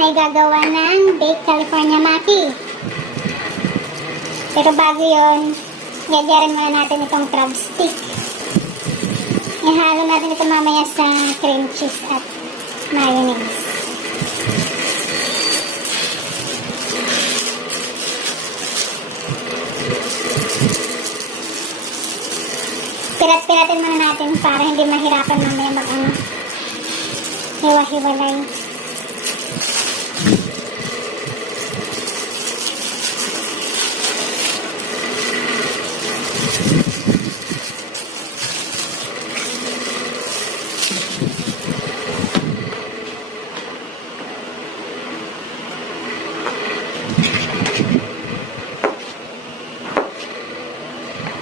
ay gagawa ng Baked California Maki. Pero bago yun, gagarin muna natin itong crabstick. Ihalo natin ito mamaya sa cream cheese at mayonnaise. Pirat-piratin muna natin para hindi mahirapan mamaya hiwa-hiwalay.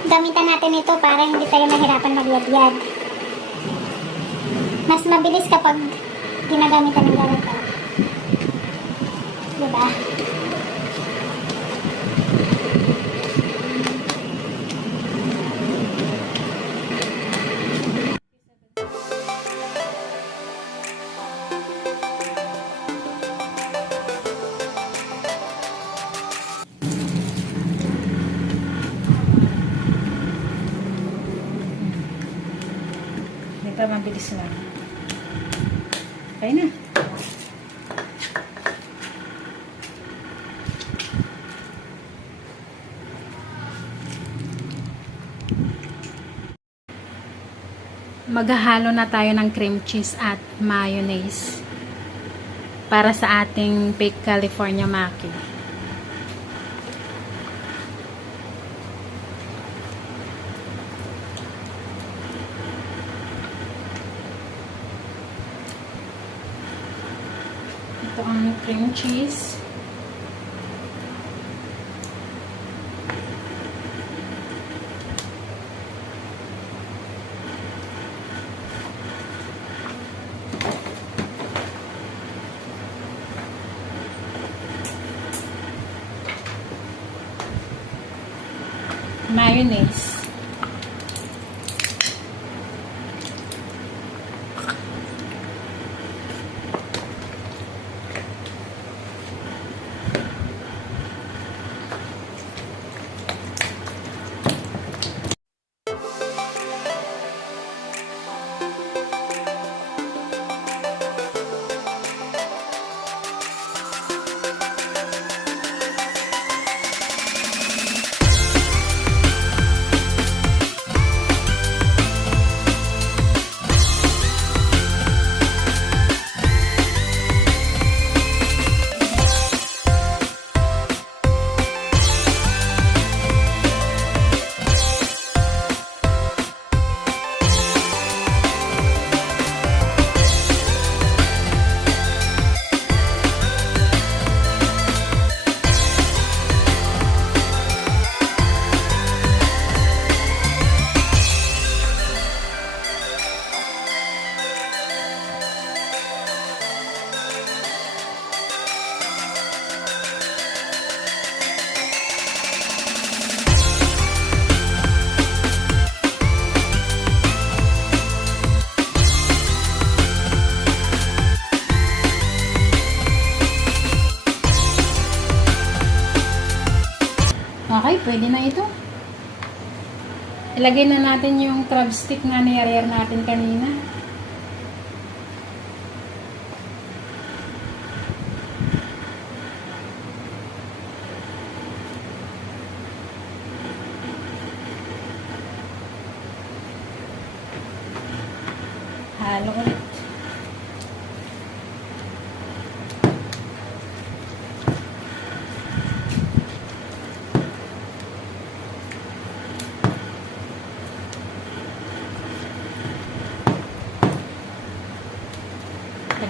Gamitan natin ito para hindi tayo mahirapan magladyad. Mas mabilis kapag ginagamitan ng ganito. Diba? Ito, mabilis lang. Okay na. Maghahalo na tayo ng cream cheese at mayonnaise para sa ating Baked California Maki. Ito ang cream cheese. Mayonnaise. Okay, pwede na ito. Ilagay na natin yung crabstick na niyayar natin kanina. Halo ulit.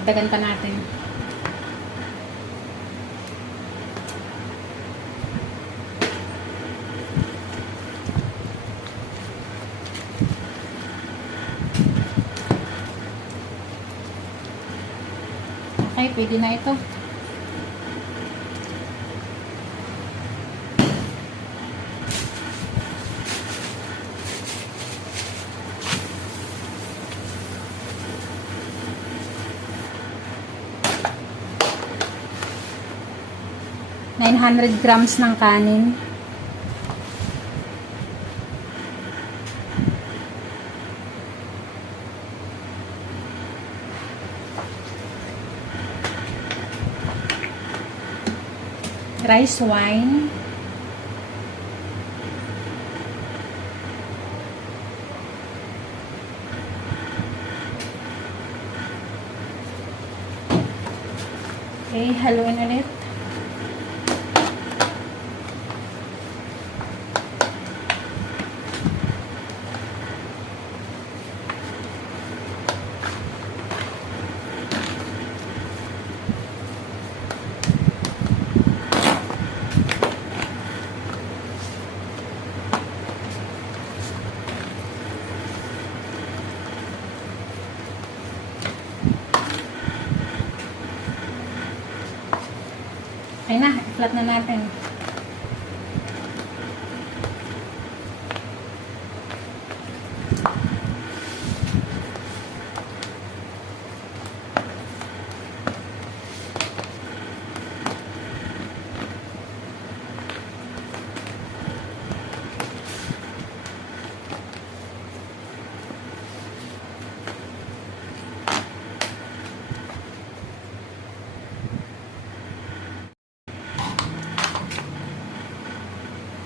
Dagdagan pa natin. Okay, pwede na ito. 900 grams ng kanin. Rice wine. Okay, haluin ulit. Ay na, i-flat na natin.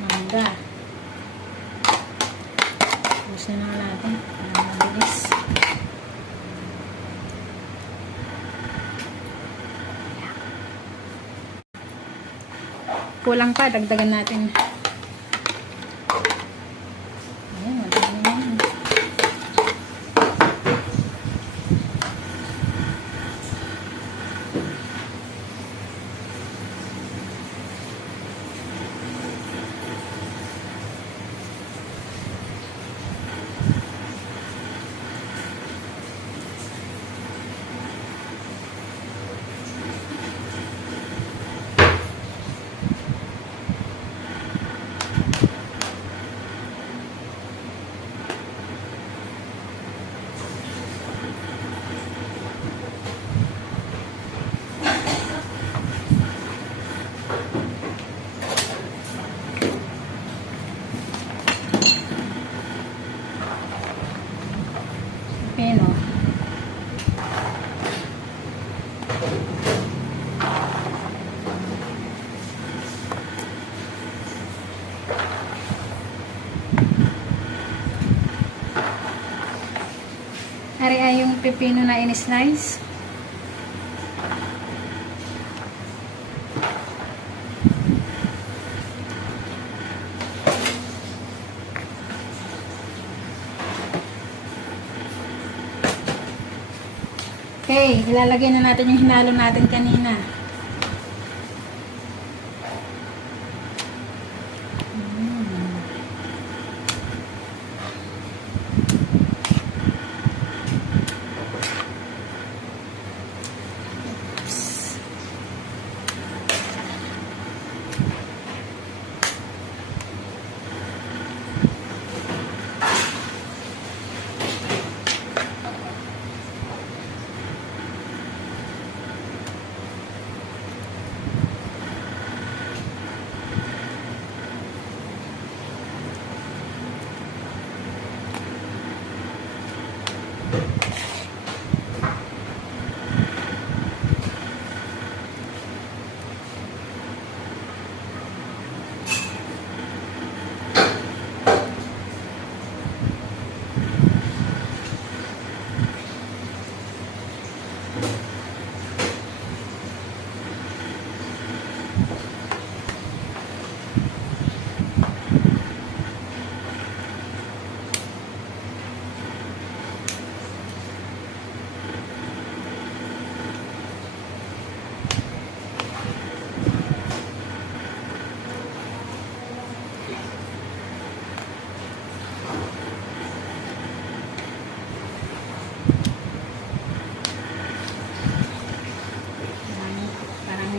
Mangga. Busin na natin. Mabilis. Kulang pa, dagdagan natin. Ayan, madami na yan. Pino. Ari ay yung pepino na in-slice. Okay, ilalagay na natin yung hinalo natin kanina.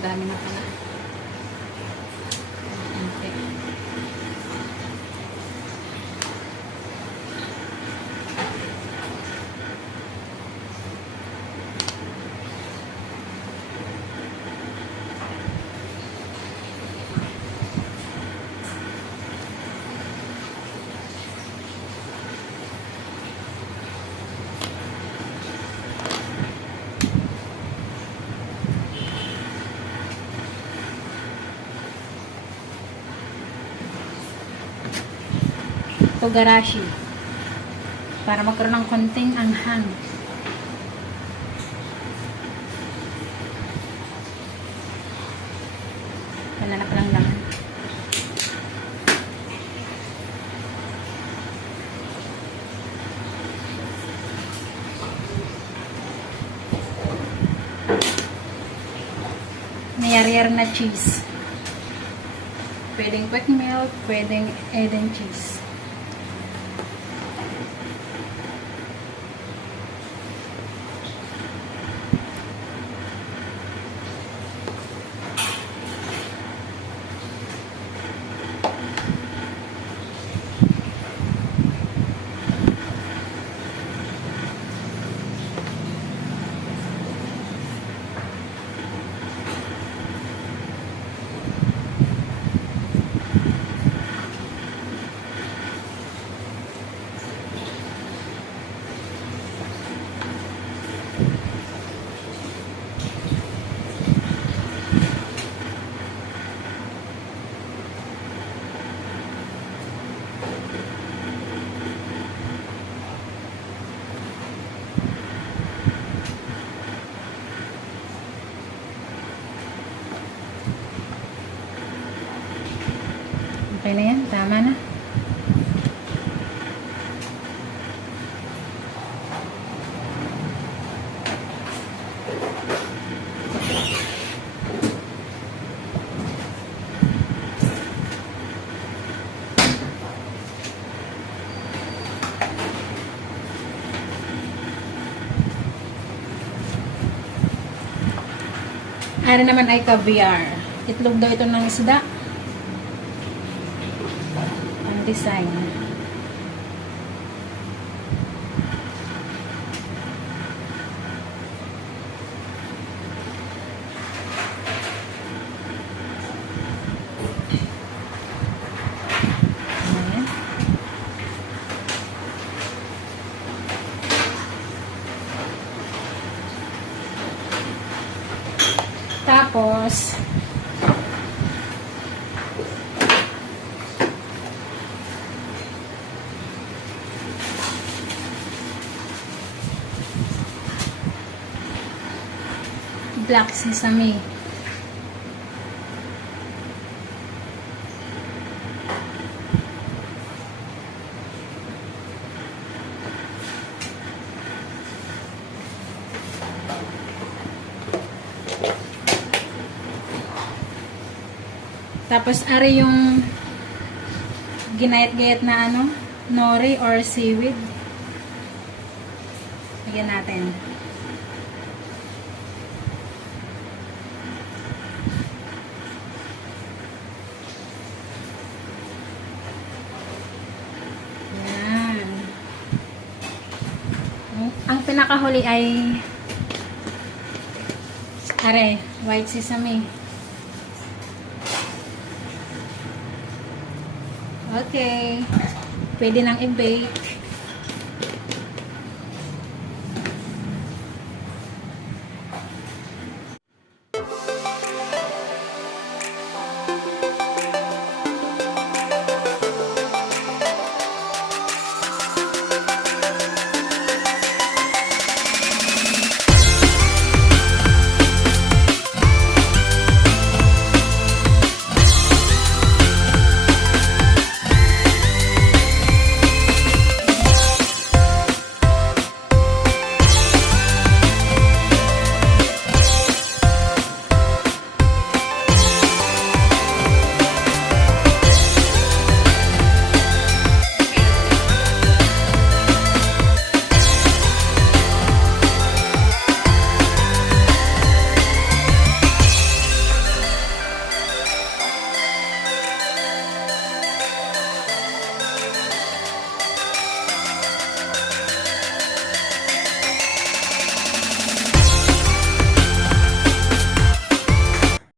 Dami na pala. Okay. togarashi para magkaroon ng konting anghang. Pananap lang naman. Nayar-yar na cheese. Pwedeng quick milk, pwedeng egg and cheese. Okay na yan, tama na. Ano naman ay caviar. Itlog daw ito ng isda. Design. Ayan. Tapos black sesame. Tapos ari yung ginayat-gayat na ano, nori or seaweed. Lagyan natin. Ang pinakahuli ay are, white sesame. Okay. Pwede nang i-bake.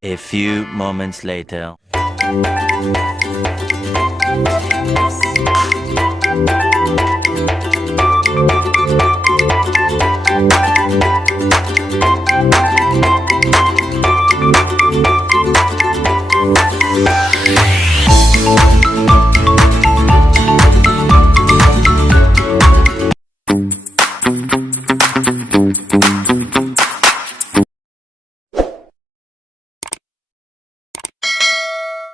A few moments later.